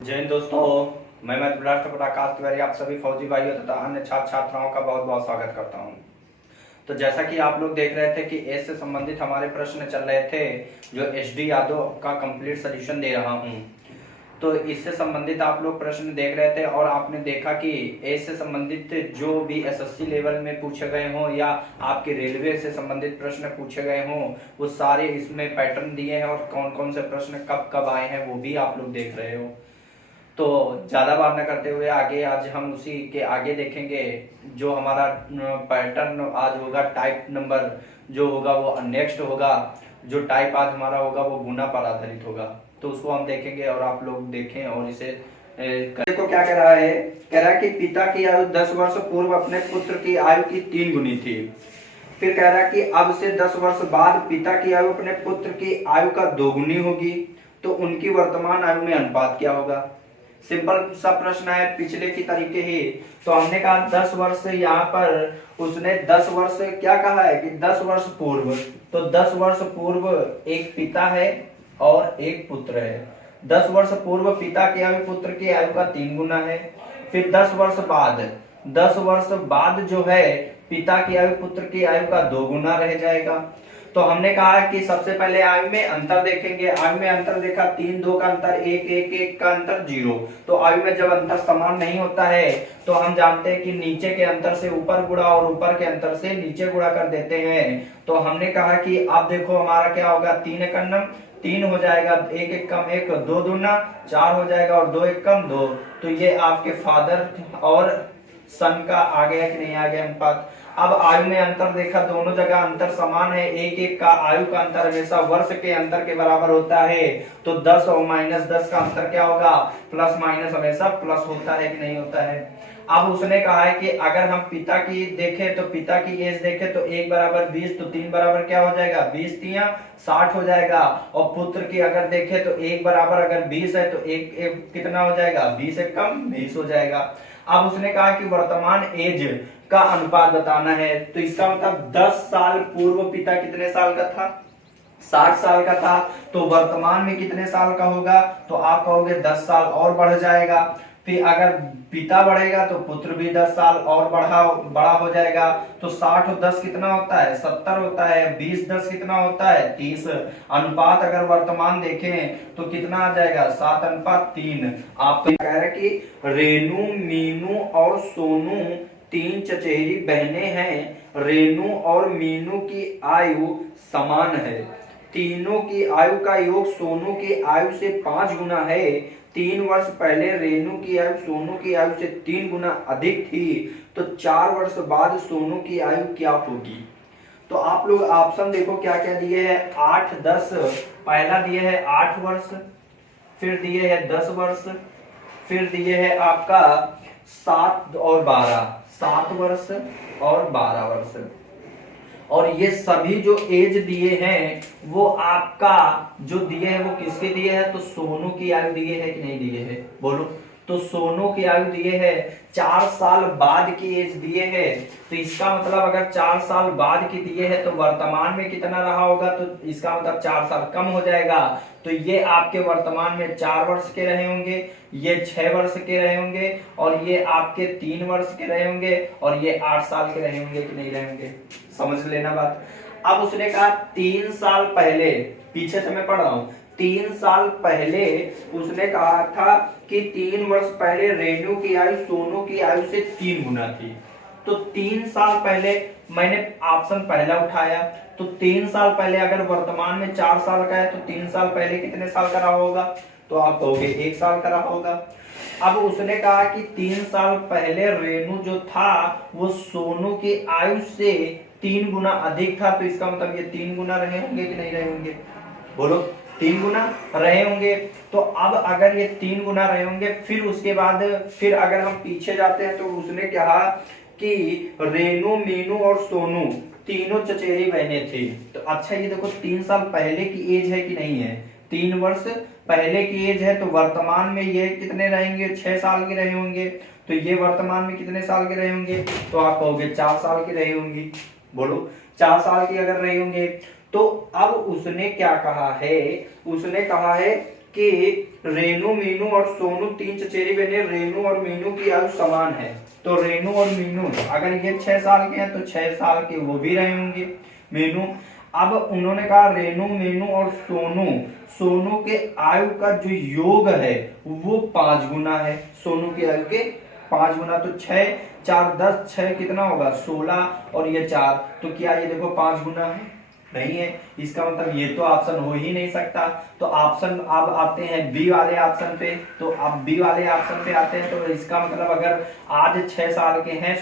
जय हिंद दोस्तों, मैं राष्ट्रपति आकाश तिवारी आप सभी फौजी भाइयों तथा अन्य छात्र छात्राओं का बहुत बहुत स्वागत करता हूं। तो जैसा कि आप लोग देख रहे थे कि एज से संबंधित हमारे प्रश्न चल रहे थे, जो एसडी यादव का कंप्लीट सोल्यूशन दे रहा हूं। तो इससे संबंधित आप लोग प्रश्न देख रहे थे और आपने देखा कि एज से संबंधित जो भी एसएससी लेवल में पूछे गए हों या आपके रेलवे से संबंधित प्रश्न पूछे गए हों, वो सारे इसमें पैटर्न दिए हैं और कौन कौन से प्रश्न कब कब आए हैं वो भी आप लोग देख रहे हो। तो ज्यादा बात न करते हुए आगे आज हम उसी के आगे देखेंगे। जो हमारा पैटर्न आज होगा, टाइप नंबर जो होगा वो नेक्स्ट होगा। जो टाइप आज हमारा होगा वो गुना पर आधारित होगा, तो उसको हम देखेंगे और आप लोग देखें और इसे देखो क्या कह रहा है। कह रहा है कि पिता की आयु 10 वर्ष पूर्व अपने पुत्र की आयु की 3 गुनी थी। फिर कह रहा है कि अब से 10 वर्ष बाद पिता की आयु अपने पुत्र की आयु का 2 गुनी होगी, तो उनकी वर्तमान आयु में अनुपात क्या होगा। सिंपल सा प्रश्न है, पिछले की तरीके ही। तो हमने कहा 10 वर्ष, यहाँ पर उसने 10 वर्ष क्या कहा है कि 10 वर्ष पूर्व, तो 10 वर्ष पूर्व एक पिता है और एक पुत्र है। 10 वर्ष पूर्व पिता की आयु पुत्र की आयु का 3 गुना है। फिर 10 वर्ष बाद, 10 वर्ष बाद जो है पिता की आयु पुत्र की आयु का 2 गुना रह जाएगा। तो हमने कहा कि सबसे पहले आयु में अंतर देखेंगे। आयु में अंतर देखा, 3 2 का अंतर 1 1 1 का अंतर 0। तो आयु में जब अंतर समान नहीं होता है तो हम जानते हैं कि नीचे के अंतर से ऊपर गुणा और ऊपर के अंतर से नीचे गुणा कर देते हैं। तो हमने कहा कि अब देखो हमारा क्या होगा, 3 एकम 3 हो जाएगा, 1 1 कम 1 2 दूना 4 हो जाएगा और 2 1 कम 2। तो ये आपके फादर और सन का आ गया कि नहीं आ गया अनुपात। अब आयु में अंतर देखा, दोनों जगह अंतर समान है। 1 1 का आयु का अंतर हमेशा वर्ष के अंतर के बराबर होता है। तो 10 और -10 का अंतर क्या होगा, प्लस माइनस हमेशा प्लस होता है कि नहीं होता है। अब उसने कहा है कि अगर हम पिता की देखें तो पिता की एज देखें तो 1 बराबर 20, तो 3 बराबर क्या हो जाएगा, 20 3 60 हो जाएगा। और पुत्र की अगर देखें तो 1 बराबर अगर 20 है तो 1 कितना हो जाएगा, 20 1 कम 20 हो जाएगा। अब उसने कहा कि वर्तमान एज का अनुपात बताना है। तो इसका मतलब 10 साल पूर्व पिता कितने साल का था, 60 साल का था। तो वर्तमान में कितने साल का होगा, तो आप कहोगे 10 साल और बढ़ जाएगा। फिर अगर पिता बढ़ेगा तो पुत्र भी 10 साल और बड़ा हो जाएगा। तो 60 और 10 कितना होता है, 70 होता है। 20 10 कितना होता है, 30। अनुपात अगर वर्तमान देखें तो कितना आ जाएगा, 7:3। आप तो कह रहे कि रेनू मीनू और सोनू 3 चचेरी बहनें हैं। रेनू और मीनू की आयु समान है। तीनों की आयु का योग सोनू की आयु से 5 गुना है। 3 वर्ष पहले रेनू की आयु सोनू की आयु से 3 गुना अधिक थी। तो 4 वर्ष बाद सोनू की आयु क्या होगी। तो आप लोग ऑप्शन देखो क्या क्या दिए हैं, 8 10। पहला दिए है 8 वर्ष, फिर दिए है 10 वर्ष, फिर दिए है आपका 7 और 12, 7 वर्ष और 12 वर्ष। और ये सभी जो एज दिए हैं वो आपका जो दिए हैं वो किसके दिए हैं, तो सोनू की आयु दिए है कि नहीं दिए है, बोलो। तो सोनू की आयु दिए है, 4 साल बाद की एज दिए है। तो इसका मतलब अगर 4 साल बाद की दिए है तो वर्तमान में कितना रहा होगा, तो इसका मतलब 4 साल कम हो जाएगा। तो ये आपके वर्तमान में 4 वर्ष के रहे होंगे, ये 6 वर्ष के रहे होंगे और ये आपके 3 वर्ष के रहे होंगे और ये 8 साल के रहे होंगे कि नहीं रहे होंगे, समझ लेना बात। अब उसने कहा 3 साल पहले, पीछे से मैं पढ़ रहा हूं, 3 साल पहले उसने कहा था कि 3 वर्ष पहले रेनू की आयु सोनू की आयु से 3 गुना थी। तो 3 साल पहले मैंने ऑप्शन पहला उठाया। तो 3 साल पहले अगर वर्तमान में 4 साल का है तो 3 साल पहले कितने साल का रहा होगा, तो आप कहोगे 1 साल का रहा होगा। अब उसने कहा कि 3 साल पहले रेनू जो था वो सोनू की आयु से 3 गुना अधिक था। तो इसका मतलब ये 3 गुना रहे होंगे कि नहीं रहे होंगे, बोलो। 3 गुना रहे होंगे। तो अब अगर ये 3 गुना रहे होंगे, फिर उसके बाद फिर अगर हम पीछे जाते हैं तो उसने कहा कि रेनू मीनू और सोनू तीनों चचेरी बहनें थी। तो अच्छा ये देखो 3 साल पहले की एज है कि नहीं है, 3 वर्ष पहले की एज है। तो वर्तमान में ये कितने रहेंगे, 6 साल के रहे होंगे। तो ये वर्तमान में कितने साल के रहे होंगे, तो आप कहोगे 4 साल की रही होंगी, बोलो। 4 साल की अगर रही होंगे तो अब उसने क्या कहा है, उसने कहा है कि रेनू, मीनू और सोनू तीन चचेरी बहनें, रेनू और मीनू की आयु समान है। तो रेनू और मीनू अगर ये 6 साल के हैं तो 6 साल के वो भी रहे होंगे मीनू। अब उन्होंने कहा रेनू, मीनू और सोनू, सोनू के आयु का जो योग है वो 5 गुना है। सोनू की आयु के 5 गुना, तो 6 4 10, 6 कितना होगा 16 और ये 4, तो क्या ये देखो 5 गुना है? नहीं है। इसका मतलब ये तो ऑप्शन हो ही नहीं सकता। तो ऑप्शन अब आते हैं बी वाले ऑप्शन पे। तो अब बी वाले ऑप्शन पे आते हैं, तो इसका मतलब अगर आज 6 साल के हैं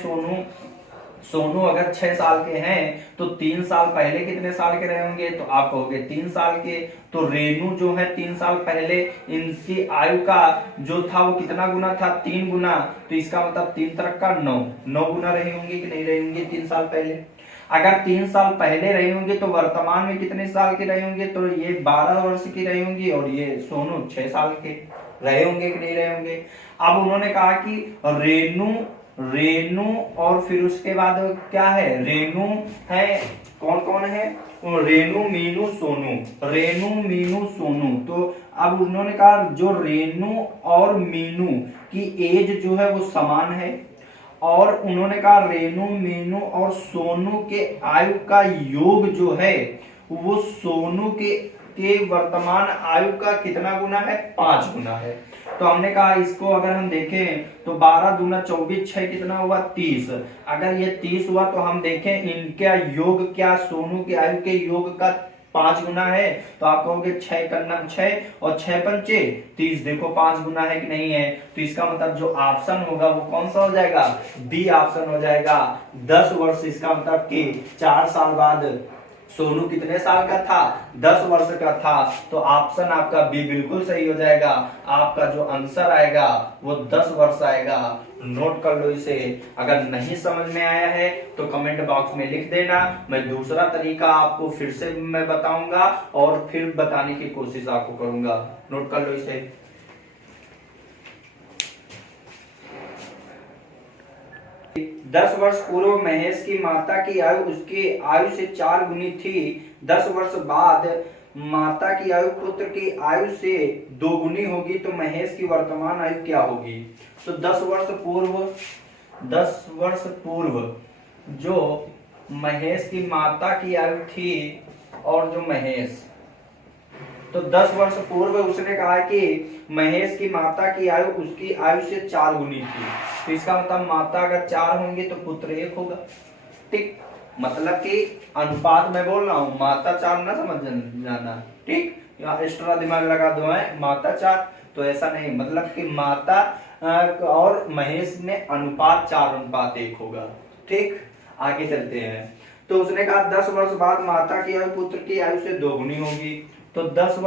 सोनू अगर 6 साल के हैं तो 3 साल पहले कितने साल के रहे होंगे? तो आप कहोगे 3 साल के। तो रेनू जो है 3 साल पहले इनकी आयु का जो था वो कितना गुना था? 3 गुना। तो इसका मतलब 3 तरह का 9 गुना रही होंगी कि नहीं रही होंगी 3 साल पहले? अगर 3 साल पहले रही होंगी तो वर्तमान में कितने साल के रहे होंगे? तो ये 12 वर्ष की रही होंगी और ये सोनू 6 साल के रहे होंगे कि नहीं रहे होंगे? अब उन्होंने कहा कि रेनू और फिर उसके बाद क्या है? रेनू है, कौन कौन है? रेनू, मीनू, सोनू, रेनू, मीनू, सोनू। तो अब उन्होंने कहा जो रेनू और मीनू की एज जो है वो समान है, और उन्होंने कहा रेनू, मीनू और सोनू के आयु का योग जो है वो सोनू के वर्तमान आयु का कितना गुना है? 5 गुना है। तो हमने कहा इसको अगर हम देखें तो 12 दूना 24, 6 कितना हुआ? 30। अगर ये 30 हुआ तो हम देखें इनका योग क्या सोनू के आयु के योग का 5 गुना है। तो आप कहोगे 6 करना 6 और 6 पंचे 30, देखो 5 गुना है कि नहीं है? तो इसका मतलब जो ऑप्शन होगा वो कौन सा हो जाएगा? बी ऑप्शन हो जाएगा। 10 वर्ष, इसका मतलब कि 4 साल बाद सोनू कितने साल का था? 10 वर्ष का था। तो ऑप्शन आपका बी बिल्कुल सही हो जाएगा। आपका जो आंसर आएगा वो 10 वर्ष आएगा। नोट कर लो इसे। अगर नहीं समझ में आया है तो कमेंट बॉक्स में लिख देना। मैं दूसरा तरीका आपको फिर से मैं बताऊंगा और फिर बताने की कोशिश आपको करूंगा। नोट कर लो इसे। 10 वर्ष पूर्व महेश की माता की आयु उसकी आयु से 4 गुनी थी। 10 वर्ष बाद माता की आयु पुत्र की आयु से 2 गुनी होगी, तो महेश की वर्तमान आयु क्या होगी? तो 10 वर्ष पूर्व जो महेश की माता की आयु थी और जो महेश, तो 10 वर्ष पूर्व उसने कहा कि महेश की माता की आयु उसकी आयु से 4 गुनी थी। तो इसका मतलब माता अगर 4 होंगे तो पुत्र 1 होगा। ठीक, मतलब कि अनुपात में बोल रहा हूं, माता 4 ना समझ जाना। ठीक, यहाँ एक्स्ट्रा दिमाग लगा दो है, माता 4 तो ऐसा नहीं, मतलब कि माता और महेश में अनुपात 4:1 होगा। ठीक, आगे चलते हैं। तो उसने कहा 10 वर्ष बाद माता की आयु पुत्र की आयु से 2 गुनी होगी। तो 10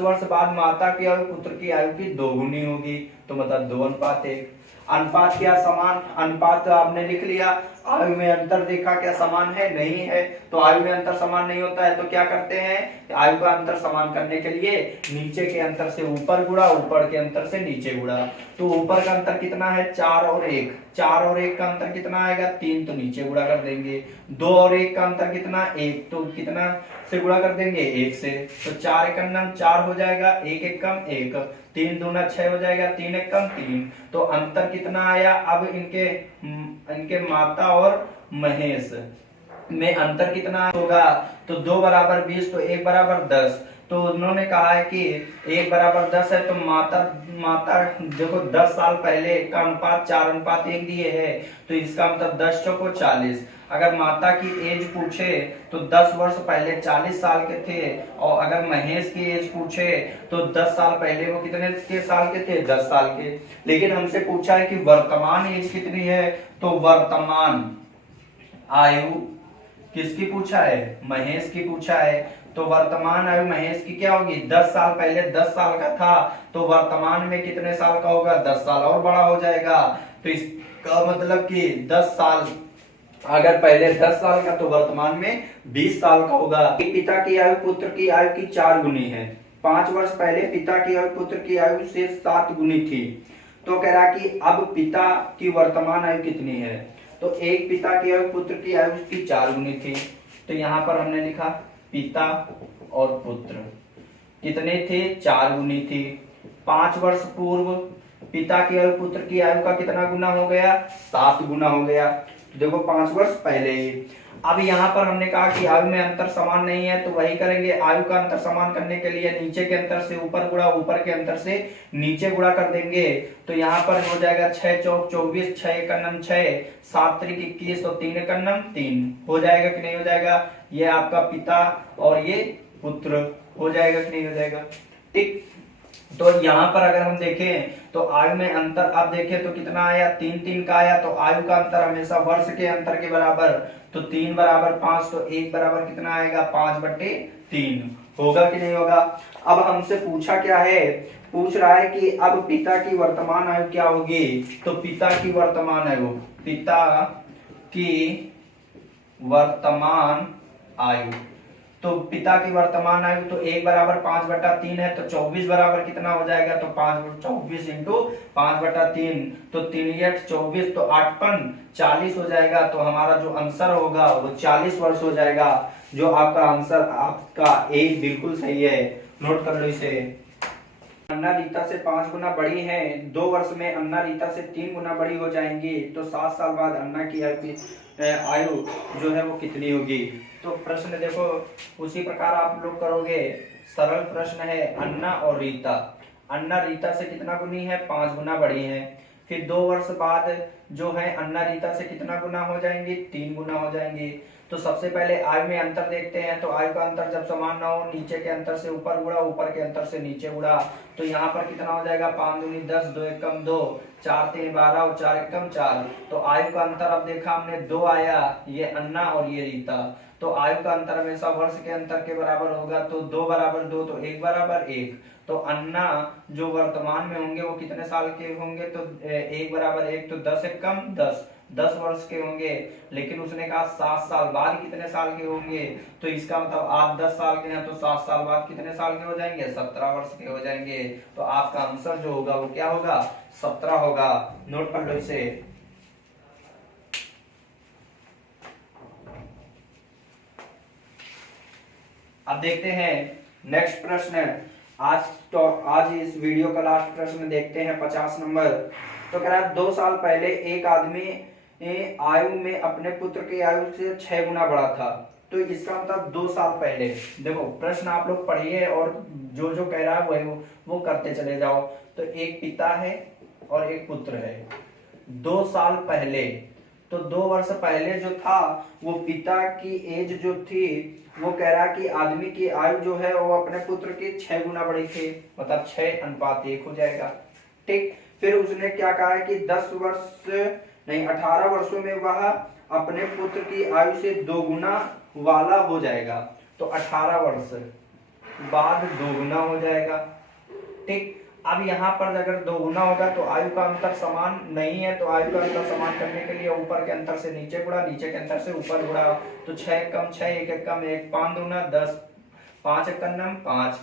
वर्ष बाद माता की आयु पुत्र की आयु की 2 गुनी होगी। तो मतलब 2:1। अनुपात क्या समान? अनुपात तो आपने लिख लिया। आयु में अंतर देखा, क्या समान है? नहीं है। तो आयु में अंतर समान नहीं होता है तो क्या करते हैं? आयु का अंतर समान करने के लिए नीचे के अंतर से ऊपर गुणा, ऊपर के अंतर से नीचे गुणा। तो ऊपर का अंतर कितना है? 4 और 1। 4 और 1 का अंतर कितना आएगा? 3, तो नीचे गुणा कर देंगे। 2 और 1 का अंतर कितना? 1, तो कितना से गुणा कर देंगे? 1 से। तो 4 1 4 हो जाएगा, 1 1 कम 1, 3 दूना 6 हो जाएगा, 3 1 कम 3। तो अंतर कितना आया? अब इनके माता और महेश में अंतर कितना होगा? तो 2 बराबर 20, तो 1 बराबर 10। तो उन्होंने कहा है कि 1 बराबर 10 है, तो माता देखो 10 साल पहले का अनुपात 4:1 दिए है। तो इसका मतलब 10 चौको 40। अगर माता की एज पूछे तो 10 वर्ष पहले 40 साल के थे, और अगर महेश की एज पूछे तो 10 साल पहले वो कितने के साल के थे? 10 साल के। लेकिन हमसे पूछा है कि वर्तमान एज कितनी है, तो वर्तमान आयु किसकी पूछा है? महेश की पूछा है। तो वर्तमान आयु महेश की क्या होगी? 10 साल पहले 10 साल का था, तो वर्तमान में कितने साल का होगा? 10 साल और बड़ा हो जाएगा। तो इसका मतलब कि 10 साल, अगर पहले 10 साल का तो वर्तमान में 20 साल का होगा। पिता की आयु पुत्र की आयु की 4 गुनी है। 5 वर्ष पहले पिता की आयु पुत्र की आयु से 7 गुनी थी। तो कह रहा कि अब पिता की वर्तमान आयु कितनी है? तो एक पिता की आयु पुत्र की आयु की 4 गुनी थी। तो यहाँ पर हमने लिखा पिता और पुत्र। कितने थे, 4 गुनी थी। 5 वर्ष पूर्व पिता की आयु पुत्र की आयु का कितना गुना हो गया, 7 गुना हो गया। तो देखो 5 वर्ष पहले ही। अब यहाँ पर हमने कहा कि आयु में अंतर समान नहीं है, तो वही करेंगे। आयु का अंतर समान करने के लिए नीचे के अंतर से ऊपर गुणा, ऊपर के अंतर से नीचे गुणा कर देंगे। तो यहाँ पर हो जाएगा 6 चौक 24, 6 एकन्नम 6, 7 त्रिक 21 और 3 एकन्नम 3। हो जाएगा कि नहीं हो जाएगा? ये आपका पिता और ये पुत्र। हो जाएगा कि नहीं हो जाएगा? ठीक। तो यहाँ पर अगर हम देखें तो आयु में अंतर अब देखें तो कितना आया, 3 3 का आया। तो आयु का अंतर हमेशा वर्ष के अंतर के बराबर। तो 3 बराबर 5, तो 1 बराबर कितना आएगा, 5/3। होगा कि नहीं होगा? अब हमसे पूछा क्या है, पूछ रहा है कि अब पिता की वर्तमान आयु क्या होगी। तो पिता की वर्तमान आयु, पिता की वर्तमान आयु, तो पिता की वर्तमान आयु तो 1 बराबर 5/3 है। तो 24 बराबर कितना हो जाएगा, तो 24 इंटू 5/3। तो 3 8 24, तो 8 पन 40 हो जाएगा। तो हमारा जो आंसर होगा वो 40 वर्ष हो जाएगा। जो आपका आंसर आपका एक बिल्कुल सही है। नोट कर लो इसे। अन्ना रीता से 5 गुना बड़ी है। 2 वर्ष में अन्ना रीता से 3 गुना बड़ी हो जाएंगी। तो 7 साल बाद अन्ना की आयु जो है वो कितनी होगी। तो प्रश्न देखो उसी प्रकार आप लोग करोगे। सरल प्रश्न है, अन्ना और रीता। अन्ना रीता से कितना गुनी है, 5 गुना बड़ी है। फिर 2 वर्ष बाद जो है अन्ना रीता से कितना गुना हो जाएंगी, 3 गुना हो जाएंगी। तो सबसे पहले आयु में अंतर देखते हैं। तो आयु का अंतर जब समान ना हो, नीचे के अंतर से ऊपर गुणा, ऊपर के अंतर से नीचे गुणा। तो यहाँ पर कितना हो जाएगा, 5 दूनी 10, 2 एकम 2, 4 3 12 और 4 एकम 4। तो आयु का अंतर अब देखा हमने 2 आया, ये अन्ना और ये रीता। तो आयु का अंतर हमेशा वर्ष के अंतर के बराबर होगा। तो 2 बराबर 2, तो 1 बराबर 1। तो अन्ना जो वर्तमान में होंगे वो कितने साल के होंगे, तो 1 बराबर 1, तो 10 एकम 10 वर्ष के होंगे। लेकिन उसने कहा 7 साल बाद कितने साल के होंगे। तो इसका मतलब आप 10 साल के हैं, तो 7 साल बाद कितने साल के हो जाएंगे, 17 वर्ष के हो जाएंगे। तो आपका आंसर जो होगा वो क्या होगा, 17 होगा। नोट कर लो इसे। अब देखते हैं नेक्स्ट प्रश्न। आज इस वीडियो का लास्ट प्रश्न देखते हैं, 50 नंबर। तो कह रहा है 2 साल पहले एक आदमी आयु में अपने पुत्र की आयु से 6 गुना बड़ा था। तो इसका मतलब 2 साल पहले। देखो प्रश्न आप लोग पढ़िए और जो जो कह रहा है वो करते चले जाओ। तो एक पिता है और एक पुत्र है। 2 साल पहले, तो 2 वर्ष पहले जो था वो पिता की एज जो थी, वो कह रहा कि आदमी की आयु जो है वो अपने पुत्र की 6 गुना बड़ी थी। मतलब 6:1 हो जाएगा। ठीक। फिर उसने क्या कहा है कि 18 वर्षों में वह अपने पुत्र की आयु से 2 गुना वाला हो जाएगा। तो 18 वर्ष बाद 2 गुना हो जाएगा। ठीक। अब यहाँ पर अगर 2 गुना होगा तो आयु का अंतर समान नहीं है। तो आयु का अंतर समान करने के लिए ऊपर के अंतर से नीचे गुणा, नीचे के अंतर से ऊपर गुणा। तो 6 कम 6, 1 कम 1, 5 दूना 10, 5 एकन्नम 5।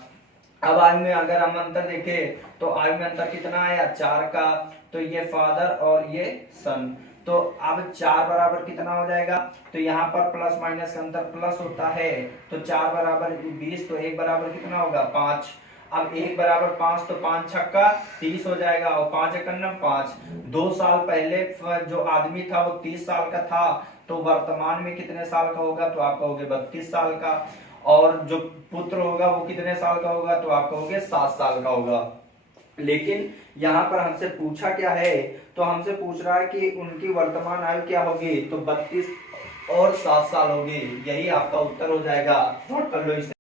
अब आयु में अगर हम अंतर देखें तो आयु में अंतर कितना आया, 4 का। तो ये फादर और ये सन। तो अब 4 बराबर कितना हो जाएगा, तो यहाँ पर प्लस माइनस का अंतर प्लस होता है। तो 4 बराबर 20, तो 1 बराबर कितना होगा, 5। अब 1 बराबर 5, तो 5 छक्का 30 हो जाएगा और 5 एकन्नम 5। 2 साल पहले जो आदमी था वो 30 साल का था। तो वर्तमान में कितने साल का होगा, तो आप कहोगे 32 साल का। और जो पुत्र होगा वो कितने साल का होगा, तो आप कहोगे 7 साल का होगा। लेकिन यहाँ पर हमसे पूछा क्या है, तो हमसे पूछ रहा है कि उनकी वर्तमान आयु क्या होगी। तो 32 और 7 साल होगी। यही आपका उत्तर हो जाएगा। नोट कर लो इसे।